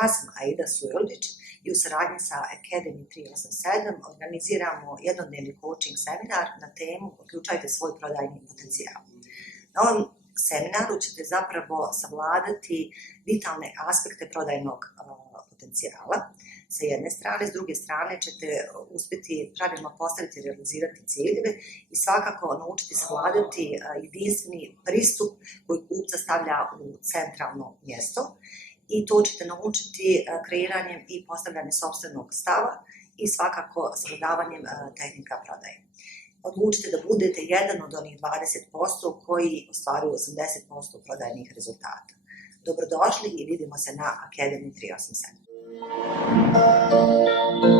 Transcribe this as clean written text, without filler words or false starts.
Ja sam Aida Sujuldić i u saradnji sa Academy 387 organiziramo jednodnevni coaching seminar na temu Uključajte svoj prodajni potencijal. Na ovom seminaru ćete zapravo savladati vitalne aspekte prodajnog potencijala sa jedne strane, s druge strane ćete uspjeti pravilno postaviti i realizirati ciljeve i svakako naučiti savladati jedinstveni pristup koji kupca stavlja u centralno mjesto i to ćete naučiti kreiranjem i postavljanjem sopstvenog stava i svakako savladavanjem tehnika prodaje. Odlučite da budete jedan od onih 20% koji ostvaruju 80% prodajnih rezultata. Dobrodošli i vidimo se na Academy 387.